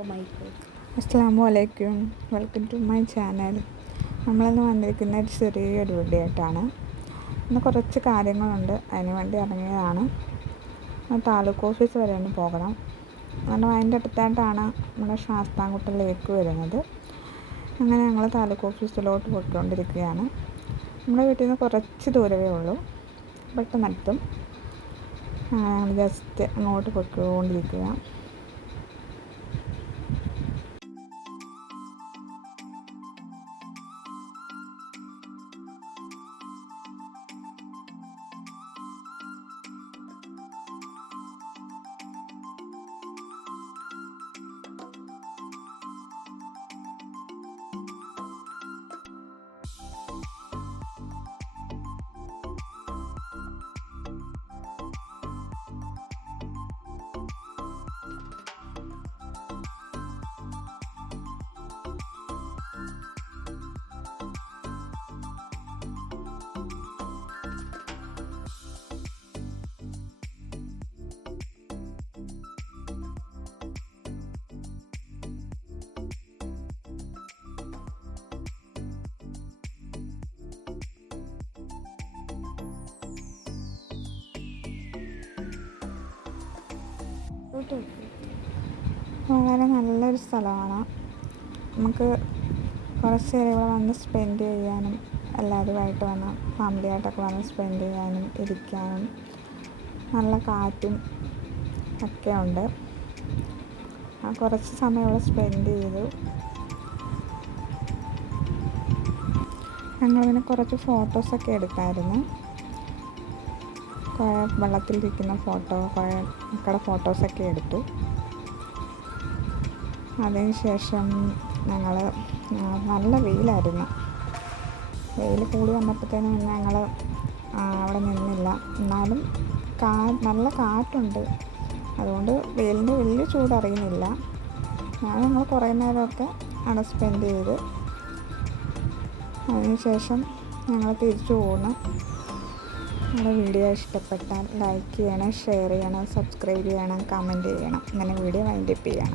അസ്സലാമു അലൈക്കും, welcome to my channel. നമ്മളിന്ന് വന്നിരിക്കുന്ന ഒരു ചെറിയൊരു വീഡിയോ ആയിട്ടാണ്. ഇന്ന് കുറച്ച് കാര്യങ്ങളുണ്ട്, അതിന് വേണ്ടി ഇറങ്ങിയതാണ്. താലൂക്ക് ഓഫീസ് വരെ ഒന്ന് പോകണം. കാരണം അതിൻ്റെ അടുത്തായിട്ടാണ് നമ്മുടെ ശാസ്താംകോട്ട ലേക്ക് വരുന്നത്. അങ്ങനെ ഞങ്ങൾ താലൂക്ക് ഓഫീസിലോട്ട് പോയിക്കൊണ്ടിരിക്കുകയാണ്. നമ്മുടെ വീട്ടിൽ നിന്ന് കുറച്ച് ദൂരമേ ഉള്ളൂ, പെട്ടെന്നെത്തും. ഞങ്ങൾ ജസ്റ്റ് അങ്ങോട്ട് പോയിക്കൊണ്ടിരിക്കുക. വളരെ നല്ലൊരു സ്ഥലമാണ്. നമുക്ക് കുറച്ച് നേരം ഇവിടെ വന്ന് സ്പെൻഡ് ചെയ്യാനും, എല്ലാവരുമായിട്ട് വന്ന് ഫാമിലിയായിട്ടൊക്കെ വന്ന് സ്പെൻഡ് ചെയ്യാനും ഇരിക്കാനും നല്ല കാറ്റും ഒക്കെ ഉണ്ട്. കുറച്ച് സമയം ഇവിടെ സ്പെൻഡ് ചെയ്തു. ഞങ്ങളിങ്ങനെ കുറച്ച് ഫോട്ടോസൊക്കെ എടുത്തായിരുന്നു. കുറേ വെള്ളത്തിലിരിക്കുന്ന ഫോട്ടോ, കുറേ മക്കളുടെ ഫോട്ടോസൊക്കെ എടുത്തു. അതിന് ശേഷം ഞങ്ങൾ നല്ല വെയിലായിരുന്നു. വെയിൽ കൂടി വന്നപ്പോഴത്തേനും ഞങ്ങൾ അവിടെ നിന്നില്ല. എന്നാലും നല്ല കാറ്റുണ്ട്, അതുകൊണ്ട് വെയിലിൻ്റെ വലിയ ചൂടറിയുന്നില്ല. ഞങ്ങൾ കുറേ നേരമൊക്കെ അവിടെ സ്പെൻഡ് ചെയ്ത് അതിന് ശേഷം ഞങ്ങൾ തിരിച്ചു പോകുന്നു. നമ്മുടെ വീഡിയോ ഇഷ്ടപ്പെട്ടാൽ ലൈക്ക് ചെയ്യണം, ഷെയർ ചെയ്യണം, സബ്സ്ക്രൈബ് ചെയ്യണം, കമൻറ്റ് ചെയ്യണം. അങ്ങനെ വീഡിയോ വൈൻഡപ്പ് ചെയ്യണം.